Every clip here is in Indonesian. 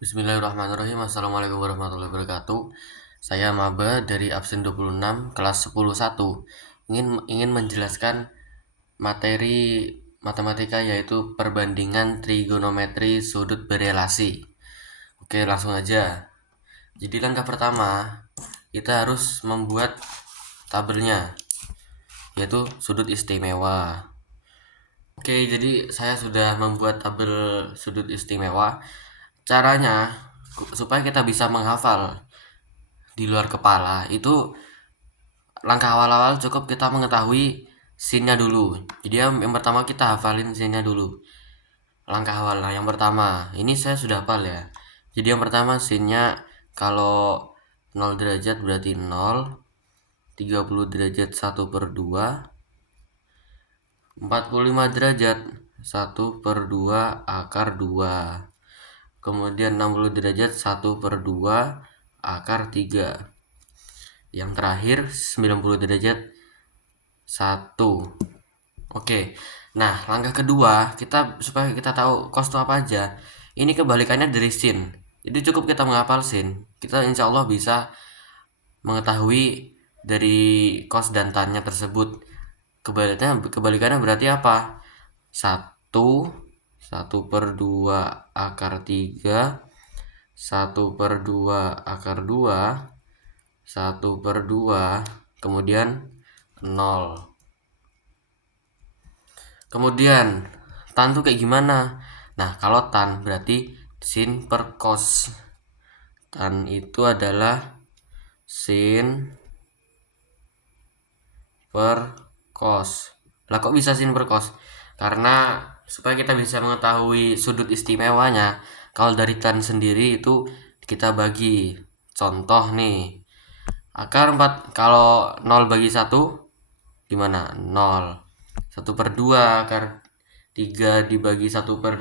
Bismillahirrahmanirrahim. Assalamualaikum warahmatullahi wabarakatuh. Saya Maba dari absen 26 kelas 10.1. Ingin menjelaskan materi matematika yaitu perbandingan trigonometri sudut berelasi. Oke, langsung aja. Jadi langkah pertama, kita harus membuat tabelnya yaitu sudut istimewa. Oke, jadi saya sudah membuat tabel sudut istimewa. Caranya supaya kita bisa menghafal di luar kepala itu, langkah awal-awal cukup kita mengetahui sinnya dulu. Jadi yang pertama kita hafalin sinnya dulu. Langkah awal yang pertama, ini saya sudah hafal ya. Jadi yang pertama sinnya, kalau 0 derajat berarti 0, 30 derajat 1 per 2, 45 derajat 1 per 2 akar 2. Kemudian 60 derajat 1 per 2 akar 3. Yang terakhir 90 derajat 1. Oke. Nah, langkah kedua, supaya kita tahu cos itu apa aja. Ini kebalikannya dari sin. Jadi cukup kita menghafal sin, kita insya Allah bisa mengetahui dari cos dan tannya tersebut. Kebalikannya berarti apa? 1 per 2 akar 3, 1 per 2 akar 2, 1 per 2, kemudian 0. Kemudian tan tuh kayak gimana? Nah, kalau tan berarti sin per cos. Tan itu adalah sin per cos. Lah kok bisa sin per cos? Karena supaya kita bisa mengetahui sudut istimewanya, kalau dari tan sendiri itu kita bagi. Contoh nih, akar 4, kalau 0 bagi 1 gimana? 0. 1 per 2 akar 3 dibagi 1 per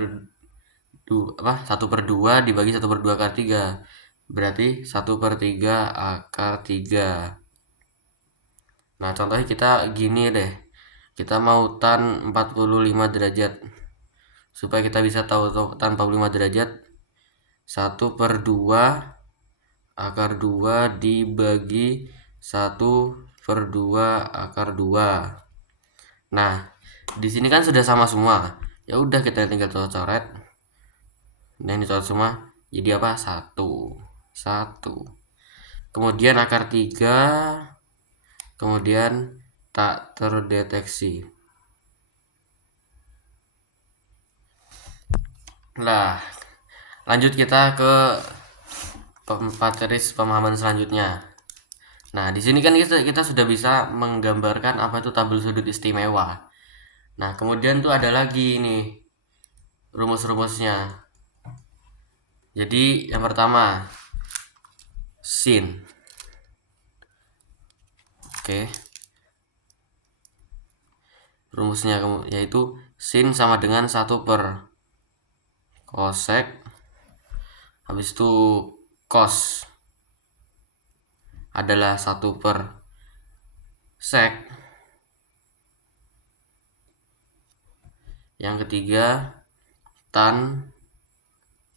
2, 1 per 2 dibagi 1 per 2 akar 3. Berarti 1 per 3 akar 3. Nah, contohnya kita gini deh. Kita mau tan 45 derajat. Supaya kita bisa tahu tan 45 derajat, 1 per 2 akar 2 dibagi 1 per 2 akar 2. Nah, di sini kan sudah sama semua. Ya udah, kita tinggal coret. Nah, ini coret semua. Jadi apa? 1. Kemudian akar 3, kemudian tak terdeteksi. Nah, lanjut kita ke materi pemahaman selanjutnya. Nah, di sini kan kita sudah bisa menggambarkan apa itu tabel sudut istimewa. Nah, kemudian tuh ada lagi nih rumus-rumusnya. Jadi yang pertama sin. Oke. Rumusnya yaitu sin sama dengan 1 per kosek, habis itu cos adalah 1 per sek. Yang ketiga, tan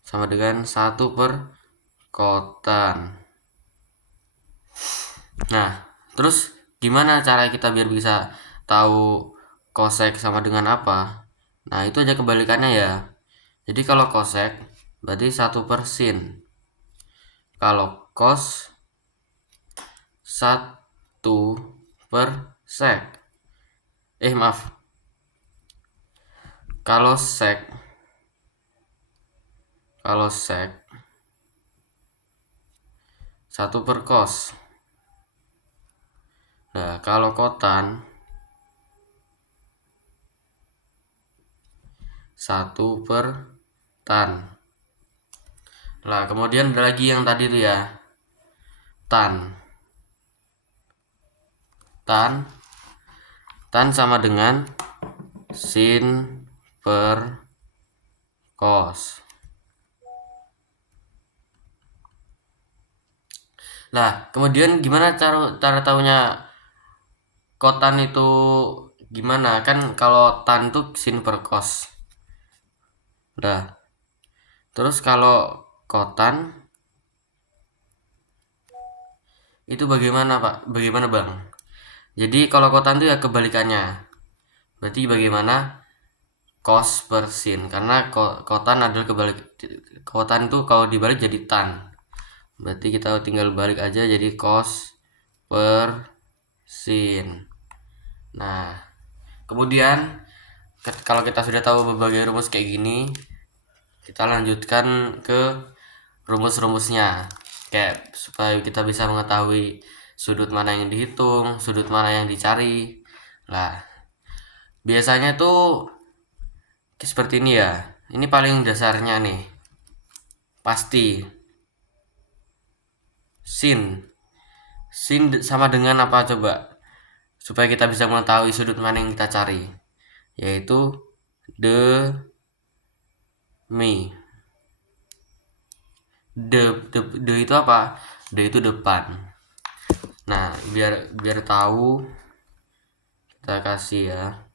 sama dengan 1 per kotan. Nah, terus gimana cara kita biar bisa tahu kosek sama dengan apa? Nah, itu aja kebalikannya ya. Jadi kalau kosek berarti 1 per sin. Kalau cos 1 per sek. Maaf. Kalau sek 1 per cos. Nah, kalau kotan 1 per tan. Nah, kemudian ada lagi yang tadi tuh ya, tan. Tan sama dengan sin per cos. Nah, kemudian gimana cara tahunya kotan itu gimana? Kan kalau tan tuh sin per cos. Nah, terus kalau kotan itu bagaimana Pak? Bagaimana Bang? Jadi kalau kotan itu ya kebalikannya. Berarti bagaimana kos per sin? Karena kotan adalah kebalik. Kotan itu kalau dibalik jadi tan. Berarti kita tinggal balik aja jadi kos per sin. Nah, kemudian kalau kita sudah tahu berbagai rumus kayak gini, kita lanjutkan ke rumus-rumusnya. Kayak supaya kita bisa mengetahui sudut mana yang dihitung, sudut mana yang dicari. Lah, biasanya tuh seperti ini ya. Ini paling dasarnya nih. Pasti sin. Sin sama dengan apa coba? Supaya kita bisa mengetahui sudut mana yang kita cari. Yaitu demi. De itu apa? De itu depan. Nah, biar tahu kita kasih ya.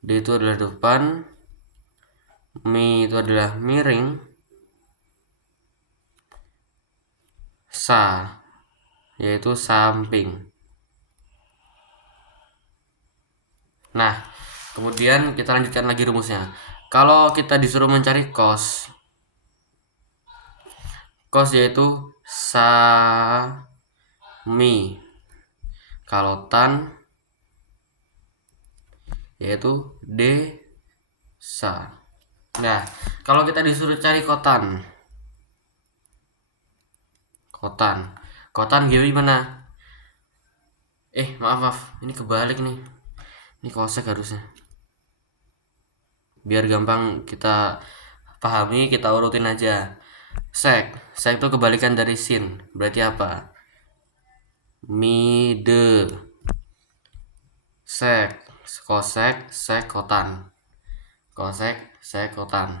D itu adalah depan, mi itu adalah miring, sa yaitu samping. Nah, kemudian kita lanjutkan lagi rumusnya. Kalau kita disuruh mencari kos yaitu sa mi. Kalau tan yaitu d sa. Nah, kalau kita disuruh cari kotan gimana? Maaf, ini kebalik nih. Ini kosek harusnya. Biar gampang kita pahami, kita urutin aja. Sek itu kebalikan dari sin. Berarti apa? Mi de. Sek, kosek, sek kotan. Kosek, sek kotan.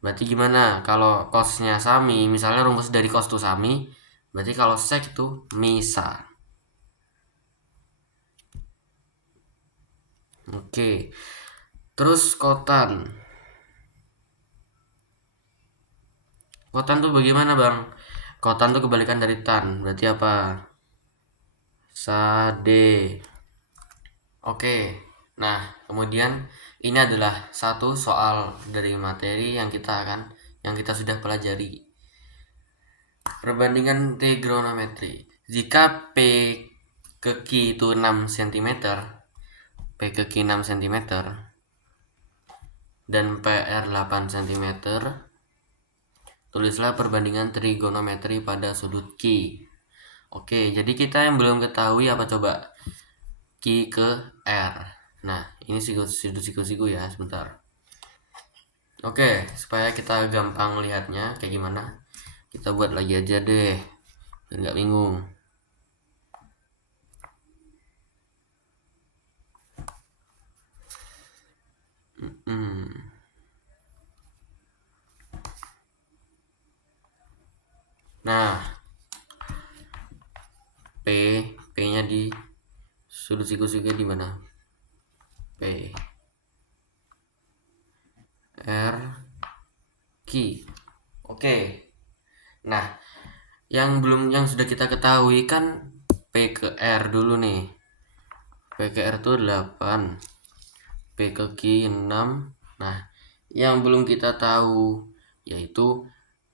Berarti gimana kalau kosnya sami? Misalnya rumus dari kos itu sami, berarti kalau sek itu misa. Oke. Terus kotan. Kotan tuh bagaimana Bang? Kotan tuh kebalikan dari tan. Berarti apa? Sade. Oke. Nah, kemudian ini adalah satu soal dari materi yang kita sudah pelajari. Perbandingan trigonometri. Jika P ke Q itu 6 cm, P ke Q 6 cm, dan PR 8 cm, tulislah perbandingan trigonometri pada sudut Q. Oke, jadi kita yang belum ketahui apa coba? Q ke R. Nah, ini siku ya, sebentar. Oke, supaya kita gampang lihatnya kayak gimana, kita buat lagi aja deh, biar nggak bingung. Nah, P-nya di sudut siku-sikunya di mana? P, R, Q. Oke. Nah, yang sudah kita ketahui kan P ke R dulu nih. P ke R itu 8, P ke Q 6. Nah, yang belum kita tahu yaitu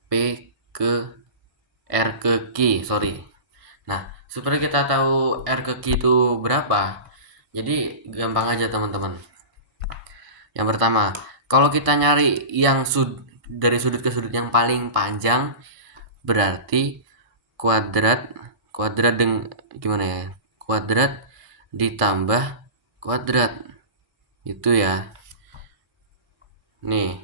P ke R ke Q, sorry. Nah, supaya kita tahu R ke Q itu berapa, jadi gampang aja teman-teman. Yang pertama, kalau kita nyari yang dari sudut ke sudut yang paling panjang, berarti kuadrat dengan gimana ya? Kuadrat ditambah kuadrat. Itu ya. Nih,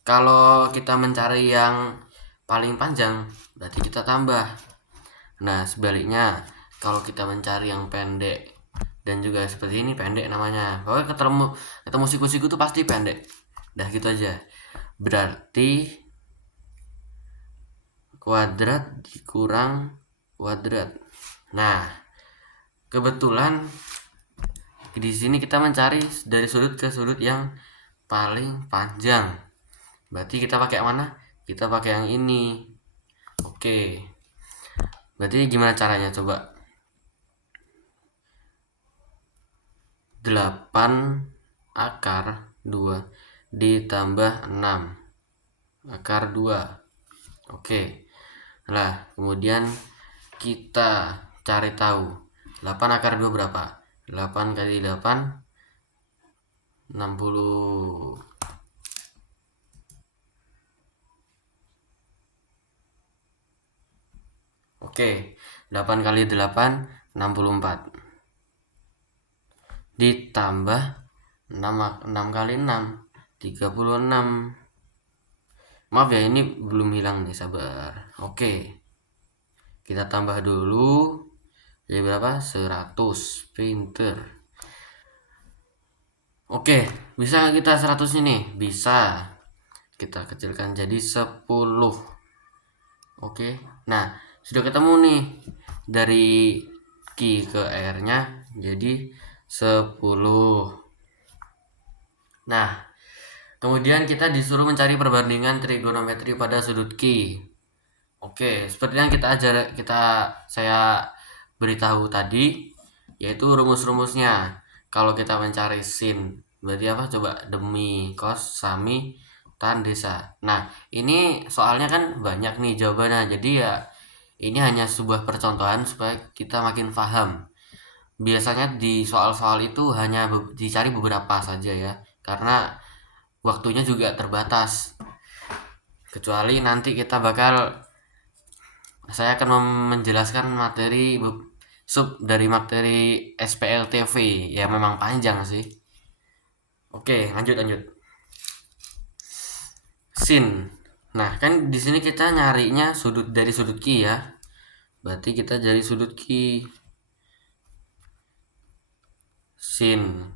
kalau kita mencari yang paling panjang, berarti kita tambah. Nah, sebaliknya, kalau kita mencari yang pendek dan juga seperti ini pendek namanya. Pokoknya ketemu siku-siku itu pasti pendek. Dah gitu aja. Berarti kuadrat dikurang kuadrat. Nah, Kebetulan di sini kita mencari dari sudut ke sudut yang paling panjang. Berarti kita pakai yang mana? Kita pakai yang ini. Oke. Berarti gimana caranya coba? 8 akar 2 ditambah 6 akar 2. Oke. Nah, kemudian kita cari tahu 8 akar 2 berapa? 8 kali 8 60. Oke, 8 kali 8 64 ditambah 6 kali 6 36. Maaf ya, ini belum hilang nih, sabar. Oke, kita tambah dulu. Jadi berapa? 100. Pinter. Oke, bisa nggak kita 100 ini? Bisa. Kita kecilkan jadi 10. Oke, nah sudah ketemu nih dari Q ke R-nya jadi 10. Nah, kemudian kita disuruh mencari perbandingan trigonometri pada sudut Q. Oke, seperti yang saya beritahu tadi, yaitu rumus-rumusnya. Kalau kita mencari sin, berarti apa? Coba demi, cos, sami, tan, desa. Nah, ini soalnya kan banyak nih jawabannya. Jadi ya ini hanya sebuah percontohan supaya kita makin paham. Biasanya di soal-soal itu hanya dicari beberapa saja ya, karena waktunya juga terbatas. Kecuali nanti saya akan menjelaskan materi sub dari materi SPLTV ya, memang panjang sih. Oke, lanjut. Sin. Nah, kan di sini kita nyarinya dari sudut Q ya. Berarti kita dari sudut Q. Sin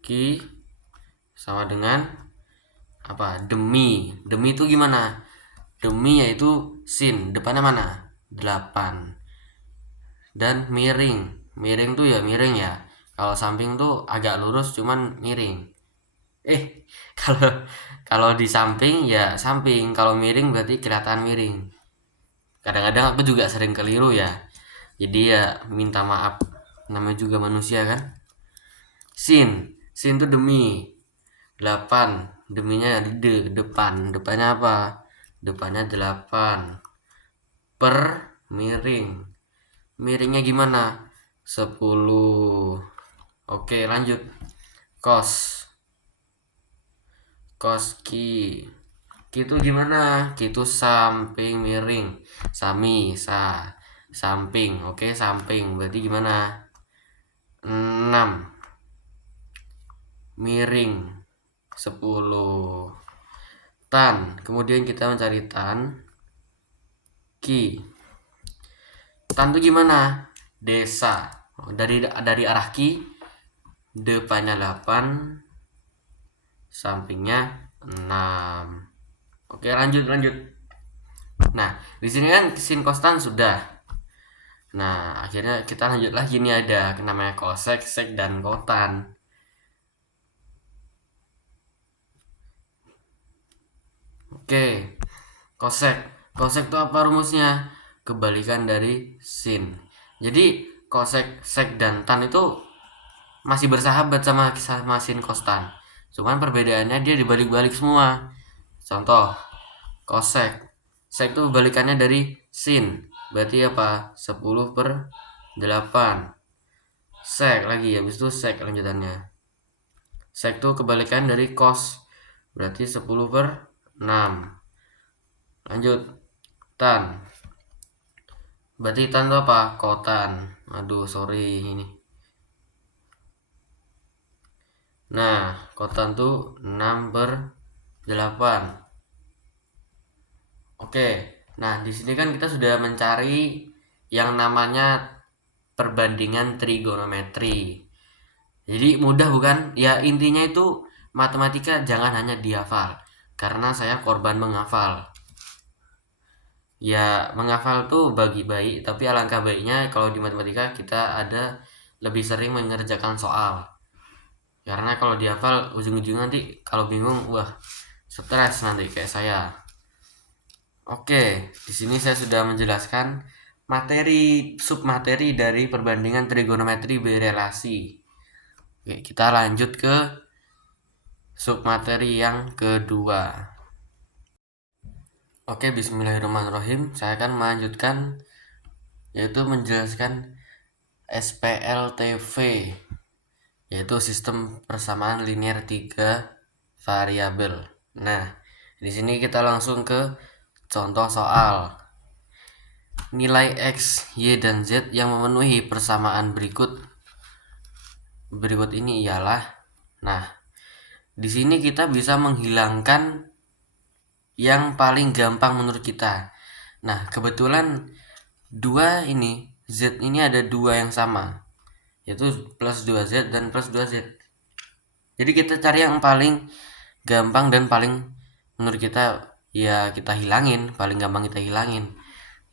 Q sama dengan apa? Demi. Demi itu gimana? Demi yaitu sin, depannya mana? 8. Dan miring. Miring tuh ya miring ya. Kalau samping tuh agak lurus cuman miring. Kalau kalau di samping ya samping, kalau miring berarti kelihatan miring. Kadang-kadang aku juga sering keliru ya. Jadi ya minta maaf. Namanya juga manusia kan. Sin tuh demi. 8. Deminya di depan. Depannya apa? Depannya 8. Per miring. Miringnya gimana? 10. Oke, lanjut. Cos Q itu gimana? Q itu samping miring. Samping. Oke, samping. Berarti gimana? 6. Miring 10. Tan. Kemudian kita mencari tan Q. Tan itu gimana? Desa. Dari arah Q, depannya 8, sampingnya 6. Oke, lanjut. Nah, di sini kan sin kostan sudah. Nah, akhirnya kita lanjut lagi, nih ada namanya kosek, sek, dan kotan. Oke, kosek itu apa rumusnya? Kebalikan dari sin. Jadi kosek, sek, dan tan itu masih bersahabat sama sin kostan. Cuman perbedaannya dia dibalik-balik semua. Contoh, kosek. Sek itu balikannya dari sin. Berarti apa? 10/8. Sek lagi, habis itu sek lanjutannya. Sek itu kebalikan dari cos. Berarti 10/6. Lanjut. Tan. Berarti tan itu apa? Kotan. Aduh, sorry ini. Nah, kotan tuh 6/8. Oke. Nah, di sini kan kita sudah mencari yang namanya perbandingan trigonometri. Jadi mudah bukan? Ya intinya itu matematika jangan hanya dihafal. Karena saya korban menghafal. Ya menghafal tuh bagi baik, tapi alangkah baiknya kalau di matematika kita ada lebih sering mengerjakan soal. Karena kalau dihafal ujung-ujungnya nanti kalau bingung, wah, stres nanti kayak saya. Oke, di sini saya sudah menjelaskan materi submateri dari perbandingan trigonometri berelasi. Oke, kita lanjut ke submateri yang kedua. Oke, bismillahirrahmanirrahim. Saya akan melanjutkan yaitu menjelaskan SPLTV, yaitu sistem persamaan linear 3 variabel. Nah, di sini kita langsung ke contoh soal. Nilai X, Y, dan Z yang memenuhi persamaan berikut ini ialah. Nah, di sini kita bisa menghilangkan yang paling gampang menurut kita. Nah, kebetulan Z ini ada dua yang sama, yaitu plus 2Z dan plus 2Z. Jadi kita cari yang paling gampang dan paling menurut kita ya kita hilangin, paling gampang kita hilangin.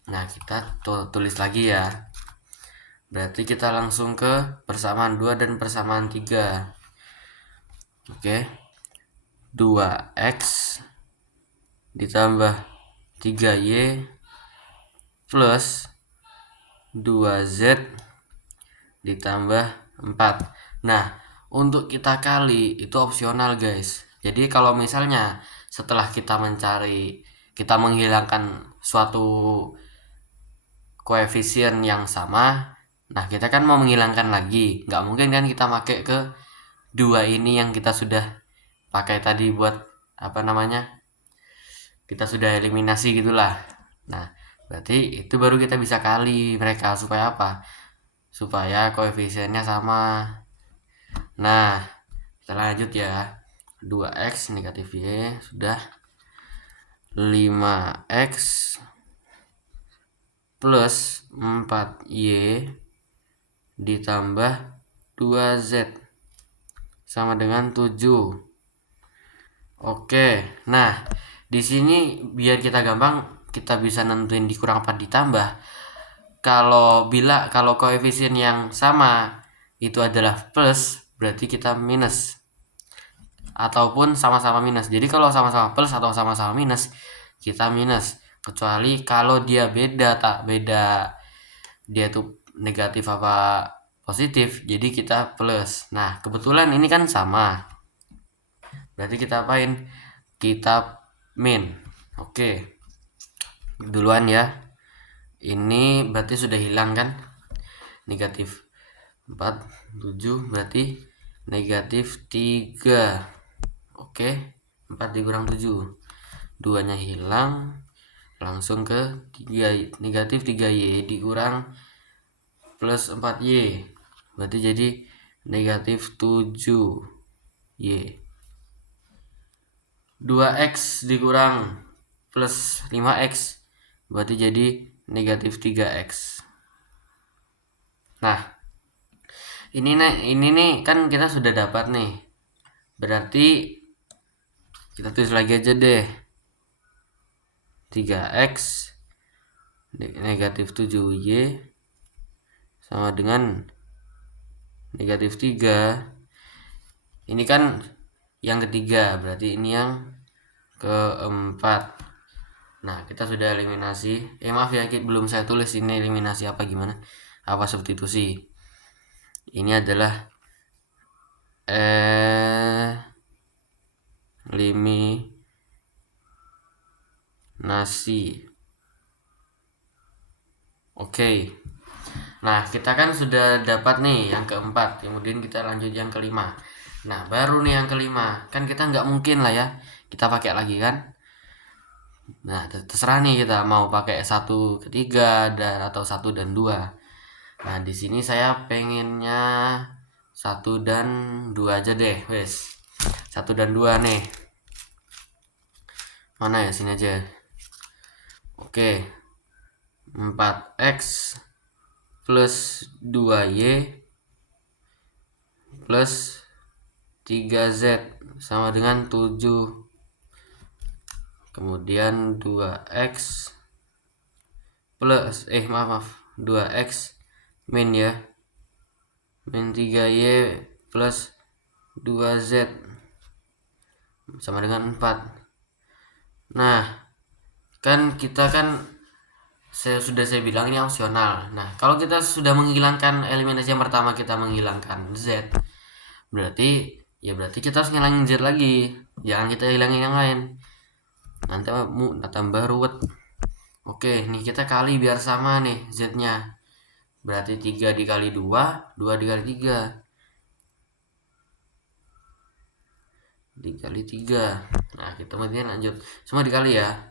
Nah, kita tulis lagi ya. Berarti kita langsung ke persamaan 2 dan persamaan 3. Oke. 2x ditambah 3y plus 2z ditambah 4. Nah, untuk kita kali itu opsional, guys. Jadi kalau misalnya setelah kita menghilangkan suatu koefisien yang sama, nah kita kan mau menghilangkan lagi. Nggak mungkin kan kita pakai ke dua ini yang kita sudah pakai tadi buat apa namanya, kita sudah eliminasi gitulah. Nah, berarti itu baru kita bisa kali mereka supaya apa? Supaya koefisiennya sama. Nah, kita lanjut ya. 2x negatif y sudah 5x plus 4y ditambah 2z sama dengan 7. Oke, nah di sini biar kita gampang, kita bisa nentuin dikurang 4 ditambah. Kalau koefisien yang sama itu adalah plus, berarti kita minus. Ataupun sama-sama minus. Jadi kalau sama-sama plus atau sama-sama minus, kita minus. Kecuali kalau dia beda, dia tuh negatif apa positif, jadi kita plus. Nah, kebetulan ini kan sama. Berarti kita apain? Kita min. Oke. Duluan ya. Ini berarti sudah hilang kan? Negatif 4, 7 berarti negatif 3. Oke, 4 dikurang 7, 2-nya hilang, langsung ke 3, negatif 3y dikurang plus 4y, berarti jadi negatif 7y. 2x dikurang plus 5x, berarti jadi negatif 3x. Nah, ini nih kan kita sudah dapat nih, berarti kita tulis lagi aja deh. 3x negatif 7y sama dengan negatif 3. Ini kan yang ketiga, berarti ini yang keempat. Nah, kita sudah eliminasi. Maaf ya, belum saya tulis ini eliminasi apa gimana. Apa substitusi. Ini adalah eliminasi. Oke. Nah, kita kan sudah dapat nih yang keempat. Kemudian kita lanjut yang kelima. Nah, baru nih yang kelima. Kan kita nggak mungkin lah ya kita pakai lagi kan. Nah, terserah nih kita mau pakai 1 ke 3 dan atau 1 dan 2. Nah, di sini saya pengennya 1 dan 2 aja deh, wes. 1 dan 2 nih. Mana ya, sini aja. Oke. 4x plus 2y plus 3z sama dengan 7. Kemudian 2x plus 2x min ya min 3y plus 2z sama dengan 4. Nah, kan kita kan sudah saya bilang ini opsional. Nah, kalau kita sudah menghilangkan eliminasi yang pertama, kita menghilangkan z, berarti kita harus ngilangin z lagi. Jangan kita hilangin yang lain, nanti tambah ruwet. Oke, nih kita kali biar sama nih z nya, berarti 3 dikali 2, 2 dikali 3, dikali 3. Nah, kita kemudian lanjut, semua dikali ya.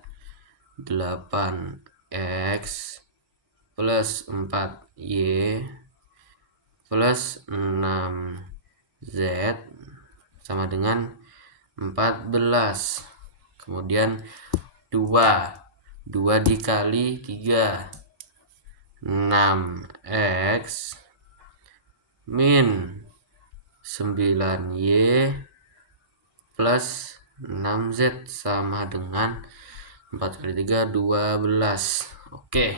8x plus 4y plus 6z sama dengan 14. Kemudian 2 dikali 3, 6x min 9y plus 6z sama dengan 4 kali 3, 12. Oke.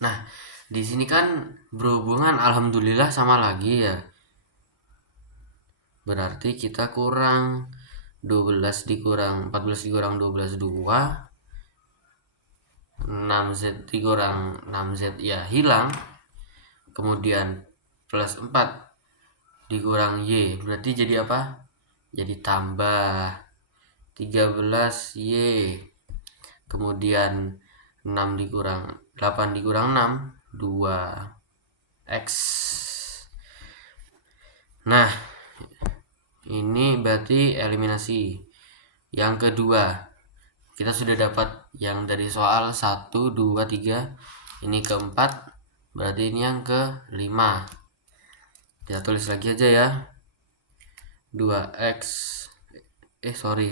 Nah, di sini kan berhubungan alhamdulillah sama lagi ya. Berarti kita kurang 12 dikurang 14 dikurang 12, 2. 6z dikurang 6z ya hilang. Kemudian plus 4 dikurang y, berarti jadi apa? Jadi tambah 13y. Kemudian 8 dikurang 6, 2x. Nah, ini berarti eliminasi. Yang kedua, kita sudah dapat yang dari soal 1, 2, 3. Ini keempat, berarti ini yang kelima. Kita tulis lagi aja ya. 2x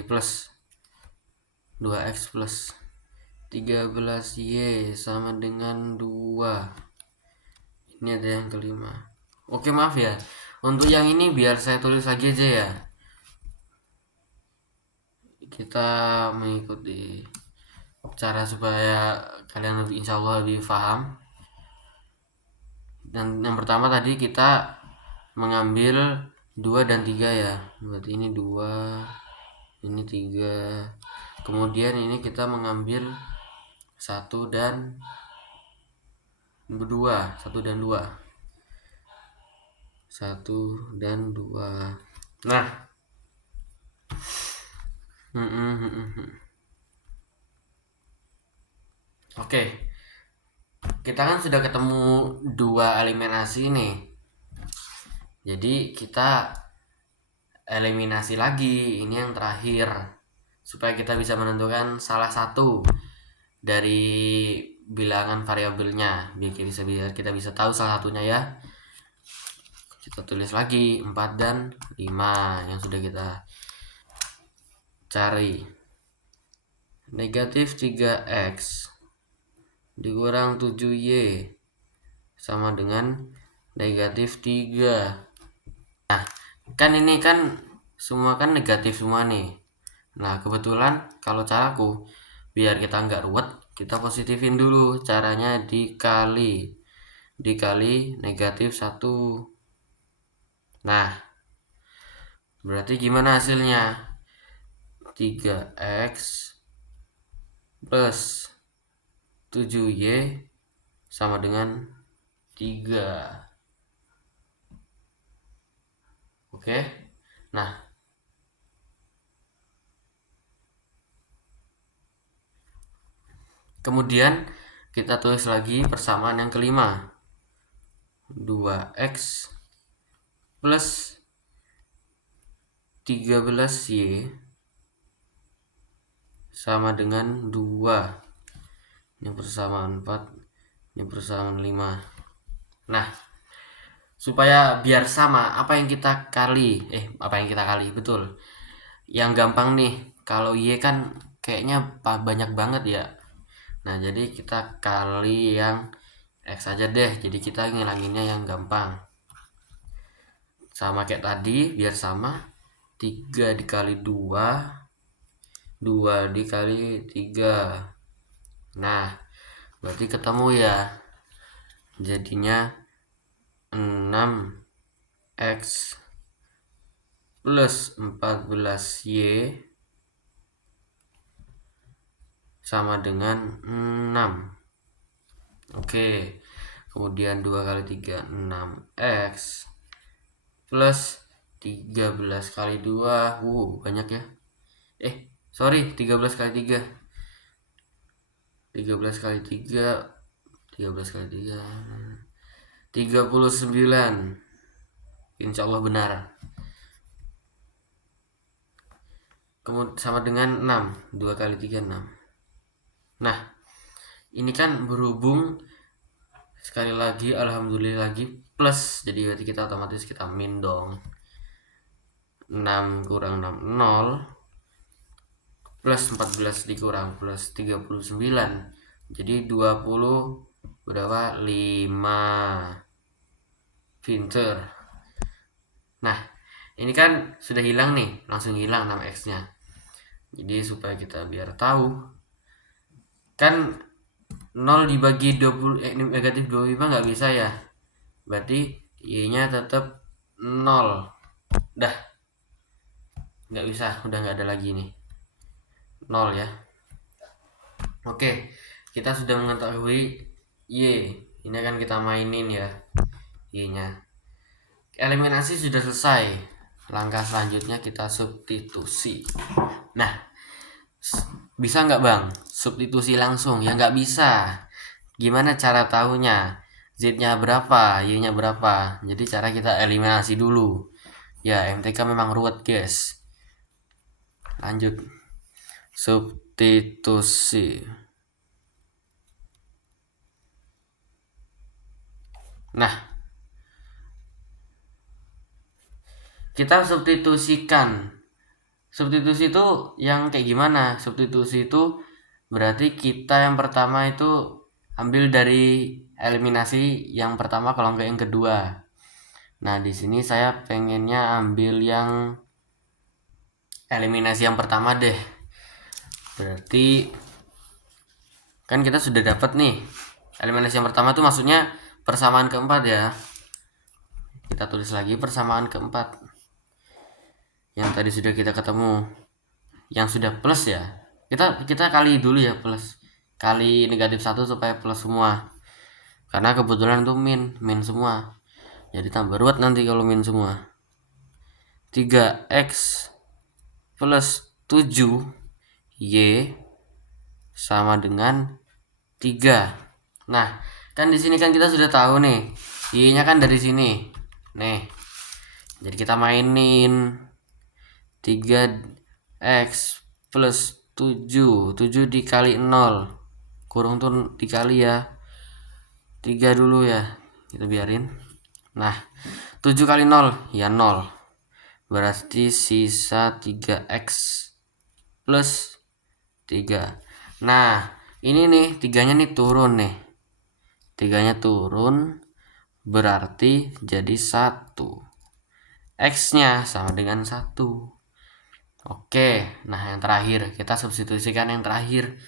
plus 2x plus 13y sama dengan 2. Ini ada yang kelima. Oke, maaf ya, untuk yang ini biar saya tulis lagi aja ya. Kita mengikuti cara supaya kalian insya Allah lebih paham. Dan yang pertama tadi kita mengambil 2 dan 3 ya. Berarti ini 2, ini 3. Kemudian ini kita mengambil 1 dan 2. 1 dan 2. 1 dan 2. Nah. Oke. Kita kan sudah ketemu 2 eliminasi nih. Jadi kita eliminasi lagi, ini yang terakhir, supaya kita bisa menentukan salah satu dari bilangan variabelnya, biar kita bisa tahu salah satunya ya. Kita tulis lagi 4 dan 5 yang sudah kita cari. Negatif 3x dikurang 7y sama dengan negatif 3. Nah, kan ini kan semua kan negatif semua nih. Nah, kebetulan kalau caraku, biar kita nggak ruwet, kita positifin dulu. Caranya dikali negatif 1. Nah, berarti gimana hasilnya? 3x plus 7y sama dengan 3. Oke. Nah, kemudian kita tulis lagi persamaan yang kelima. 2x plus 13y sama dengan 2. Ini persamaan 4, ini persamaan 5. Nah, supaya biar sama, apa yang kita kali? Betul. Yang gampang nih, kalau y kan kayaknya banyak banget ya. Nah, jadi kita kali yang x aja deh. Jadi kita ngilanginnya yang gampang. Sama kayak tadi, biar sama. 3 dikali 2, 2 dikali 3. Nah, berarti ketemu ya. Jadinya 6 6x plus 14y sama dengan 6. Oke, kemudian 2 kali 3 6x plus 13 kali 2, banyak ya. Sorry, 13 kali 3. 13 kali 3, 13 kali 3, 39. Insya Allah benar. Kemudian sama dengan 6. 2 kali 3, 6. Nah, ini kan berhubung sekali lagi, alhamdulillah lagi plus, jadi berarti kita otomatis kita min dong. 6 kurang 6, 0. Plus 14 dikurang plus 39. Jadi 20 berapa? 5. Pinter. Nah, ini kan sudah hilang nih, langsung hilang 6x nya. Jadi supaya kita biar tahu, kan 0 dibagi 20, negatif 25 nggak bisa ya, berarti y nya tetap 0. Dah, nggak bisa, udah nggak ada lagi nih 0 ya. Oke, kita sudah mengetahui y, ini akan kita mainin ya y nya. Eliminasi sudah selesai, langkah selanjutnya kita substitusi. Nah, bisa nggak bang substitusi langsung? Ya nggak bisa. Gimana cara tahunya? Z-nya berapa, Y-nya berapa? Jadi cara kita eliminasi dulu. Ya, MTK memang ruwet guys. Lanjut. Substitusi. Nah, kita substitusikan. Substitusi itu yang kayak gimana? Substitusi itu berarti kita yang pertama itu ambil dari eliminasi yang pertama kalau nggak yang kedua. Nah, di sini saya pengennya ambil yang eliminasi yang pertama deh. Berarti kan kita sudah dapat nih. Eliminasi yang pertama itu maksudnya persamaan keempat ya. Kita tulis lagi persamaan keempat. Yang tadi sudah kita ketemu. Yang sudah plus ya. Kita kali dulu ya plus. Kali negatif 1 supaya plus semua. Karena kebetulan itu min semua. Jadi tambah ruwet nanti kalau min semua. 3x plus 7 y sama dengan 3. Nah, kan di sini kan kita sudah tahu nih, y-nya kan dari sini. Nih. Jadi kita mainin 3x plus 7. 7 dikali 0. Kurung tuh dikali ya. 3 dulu ya. Kita biarin. Nah, 7 kali 0 ya 0. Berarti sisa 3x plus 3. Nah, ini nih 3-nya nih turun nih. 3-nya turun berarti jadi 1. X-nya sama dengan 1. Oke, nah yang terakhir kita substitusikan yang terakhir.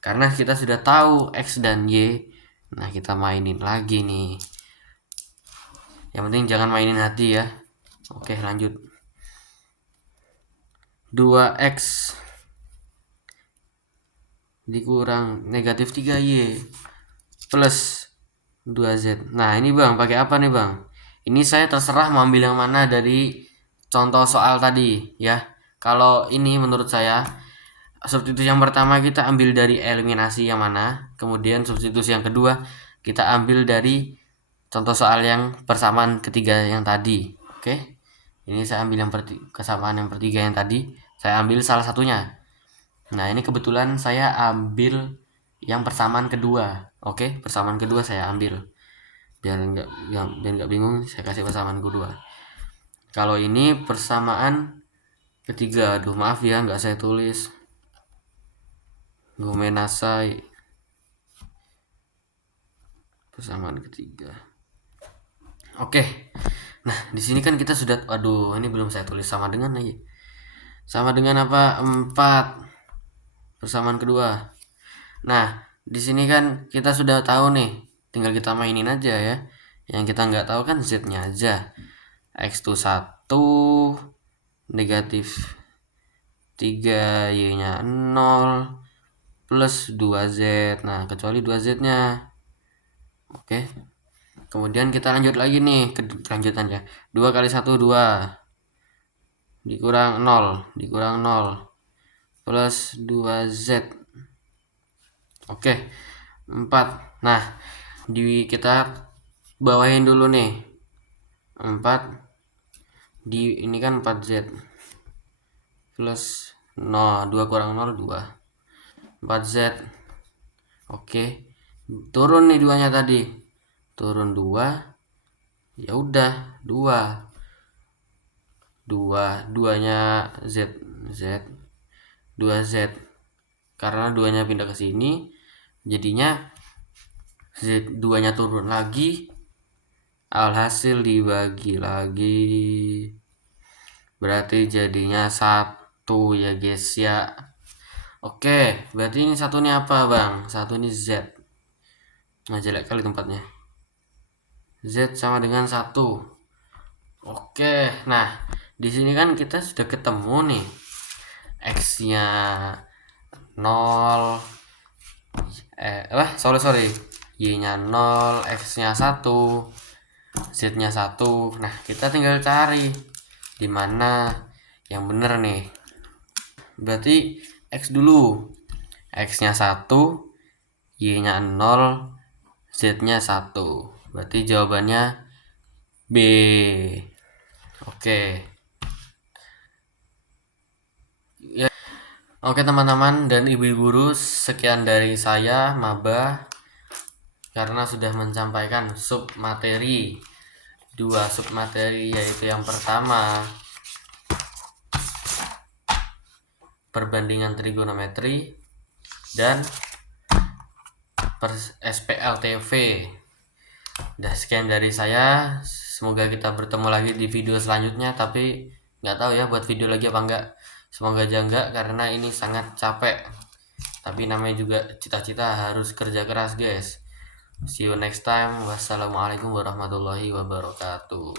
Karena kita sudah tahu X dan Y. Nah, kita mainin lagi nih. Yang penting jangan mainin hati ya. Oke, lanjut. 2x dikurang negatif 3y plus 2z. Nah, ini bang pakai apa nih bang? Ini saya terserah mau ambil yang mana dari contoh soal tadi ya. Kalau ini menurut saya substitusi yang pertama kita ambil dari eliminasi yang mana, kemudian substitusi yang kedua kita ambil dari contoh soal yang persamaan ketiga yang tadi. Oke, ini saya ambil yang kesamaan yang pertiga yang tadi, saya ambil salah satunya. Nah, ini kebetulan saya ambil yang persamaan kedua. Oke, persamaan kedua saya ambil. Biar nggak bingung, saya kasih persamaan kedua. Kalau ini persamaan ketiga, aduh maaf ya nggak saya tulis. Gomenasai. Persamaan ketiga. Oke. Nah, di sini kan kita sudah, aduh ini belum saya tulis sama dengan aja. Sama dengan apa? 4. Persamaan kedua. Nah, di sini kan kita sudah tahu nih, tinggal kita mainin aja ya. Yang kita nggak tahu kan z-nya aja. X itu 1, negatif 3, y-nya 0, plus 2z. Nah, kecuali 2z-nya. Oke. Kemudian kita lanjut lagi nih ke lanjutannya. 2 kali 1 2. Dikurang 0 plus 2z. Oke. 4. Nah, kita bawahin dulu nih. 4 ini kan 4z plus 0, 2 kurang 0 2. 4z. Oke. Turun nih 2-nya tadi. Turun 2. Ya udah, 2. 2-nya z 2z. Karena 2-nya pindah ke sini, jadinya z 2-nya turun lagi. Alhasil dibagi lagi. Berarti jadinya 1 ya guys ya. Oke, berarti ini satu ini apa bang? Satu ini z. Nah, jelek kali tempatnya. Z sama dengan 1. Oke, nah di sini kan kita sudah ketemu nih. X-nya 0. Sorry. Y-nya 0, X-nya 1, Z-nya 1. Nah, kita tinggal cari di mana yang bener nih. Berarti X dulu. X-nya 1, Y-nya 0, Z-nya 1. Berarti jawabannya B. Oke. Ya. Oke teman-teman dan ibu guru, sekian dari saya Maba, karena sudah menyampaikan sub materi. 2 sub materi, yaitu yang pertama perbandingan trigonometri dan SPLTV. Udah sekian dari saya. Semoga kita bertemu lagi di video selanjutnya, tapi nggak tahu ya buat video lagi apa enggak. Semoga aja enggak, karena ini sangat capek. Tapi namanya juga cita-cita harus kerja keras guys. See you next time. Wassalamualaikum warahmatullahi wabarakatuh.